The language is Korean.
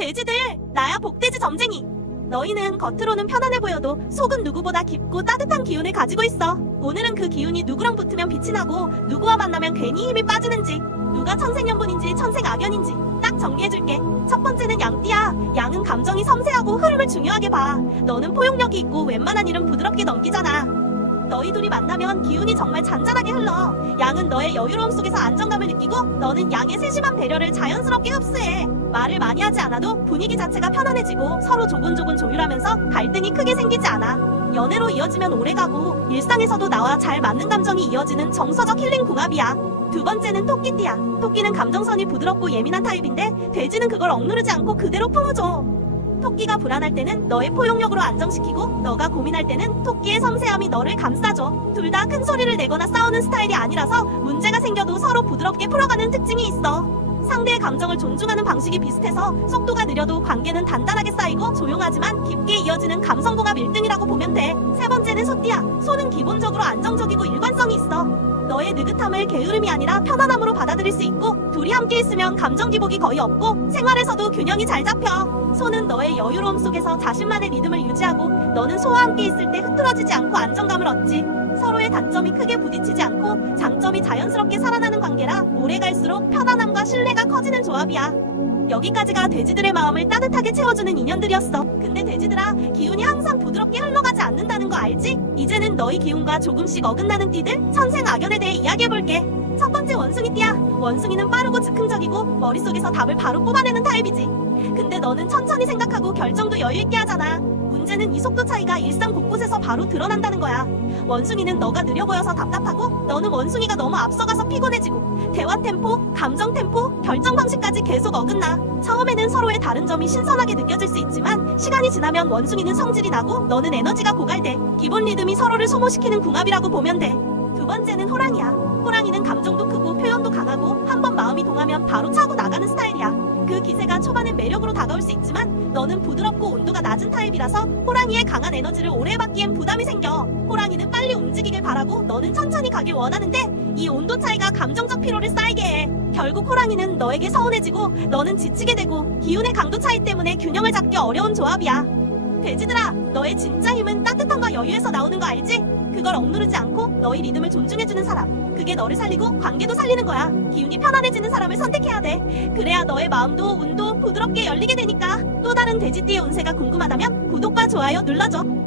돼지들, 나야 복돼지 점쟁이. 너희는 겉으로는 편안해 보여도 속은 누구보다 깊고 따뜻한 기운을 가지고 있어. 오늘은 그 기운이 누구랑 붙으면 빛이 나고 누구와 만나면 괜히 힘이 빠지는지 누가 천생연분인지 천생악연인지 딱 정리해줄게. 첫 번째는 양띠야. 양은 감정이 섬세하고 흐름을 중요하게 봐. 너는 포용력이 있고 웬만한 일은 부드럽게 넘기잖아. 너희 둘이 만나면 기운이 정말 잔잔하게 흘러. 양은 너의 여유로움 속에서 안정감을 느끼고 너는 양의 세심한 배려를 자연스럽게 흡수해. 말을 많이 하지 않아도 분위기 자체가 편안해지고 서로 조곤조곤 조율하면서 갈등이 크게 생기지 않아. 연애로 이어지면 오래가고 일상에서도 나와 잘 맞는 감정이 이어지는 정서적 힐링 궁합이야. 두 번째는 토끼띠야. 토끼는 감정선이 부드럽고 예민한 타입인데 돼지는 그걸 억누르지 않고 그대로 품어줘. 토끼가 불안할 때는 너의 포용력으로 안정시키고 너가 고민할 때는 토끼의 섬세함이 너를 감싸줘. 둘 다 큰 소리를 내거나 싸우는 스타일이 아니라서 문제가 생겨도 서로 부드럽게 풀어가는 특징이 있어. 상대의 감정을 존중하는 방식이 비슷해서 속도가 느려도 관계는 단단하게 쌓이고 조용하지만 깊게 이어지는 감성공합 1등이라고 보면 돼. 세 번째는 소띠야. 소는 기본적으로 안정적이고 일관성이 있어. 너의 느긋함을 게으름이 아니라 편안함으로 받아들일 수 있고 둘이 함께 있으면 감정 기복이 거의 없고 생활에서도 균형이 잘 잡혀. 소는 너의 여유로움 속에서 자신만의 리듬을 유지하고 너는 소와 함께 있을 때 흐트러지지 않고 안정감을 얻지. 서로의 단점이 크게 부딪히지 않고 장점이 자연스럽게 살아나는 관계라 오래 갈수록 편안함과 신뢰가 커지는 조합이야. 여기까지가 돼지들의 마음을 따뜻하게 채워주는 인연들이었어. 근데 돼지들아, 기운이 항상 부드럽게 흘러가지 않는다는 거 알지? 이제는 너희 기운과 조금씩 어긋나는 띠들, 천생 악연에 대해 이야기해볼게. 첫 번째 원숭이 띠야. 원숭이는 빠르고 즉흥적이고 머릿속에서 답을 바로 뽑아내는 타입이지. 근데 너는 천천히 생각하고 결정도 여유있게 하잖아. 문제는 이 속도 차이가 일상 곳곳에서 바로 드러난다는 거야. 원숭이는 너가 느려 보여서 답답하고 너는 원숭이가 너무 앞서가서 피곤해지고 대화 템포, 감정 템포, 결정 방식까지 계속 어긋나. 처음에는 서로의 다른 점이 신선하게 느껴질 수 있지만 시간이 지나면 원숭이는 성질이 나고 너는 에너지가 고갈돼. 기본 리듬이 서로를 소모시키는 궁합이라고 보면 돼. 두 번째는 호랑이야. 호랑이는 감정도 크고 표현도 강하고 한 번 마음이 동하면 바로 차고 나가는 스타일이야. 그 기세가 초반엔 매력으로 다가올 수 있지만 너는 부드럽고 온도가 낮은 타입이라서 호랑이의 강한 에너지를 오래 받기엔 부담이 생겨. 호랑이는 빨리 움직이길 바라고 너는 천천히 가길 원하는데 이 온도 차이가 감정적 피로를 쌓이게 해. 결국 호랑이는 너에게 서운해지고 너는 지치게 되고 기운의 강도 차이 때문에 균형을 잡기 어려운 조합이야. 돼지들아, 너의 진짜 힘은 여유에서 나오는 거 알지? 그걸 억누르지 않고 너의 리듬을 존중해주는 사람. 그게 너를 살리고 관계도 살리는 거야. 기운이 편안해지는 사람을 선택해야 돼. 그래야 너의 마음도 운도 부드럽게 열리게 되니까. 또 다른 돼지띠의 운세가 궁금하다면 구독과 좋아요 눌러줘.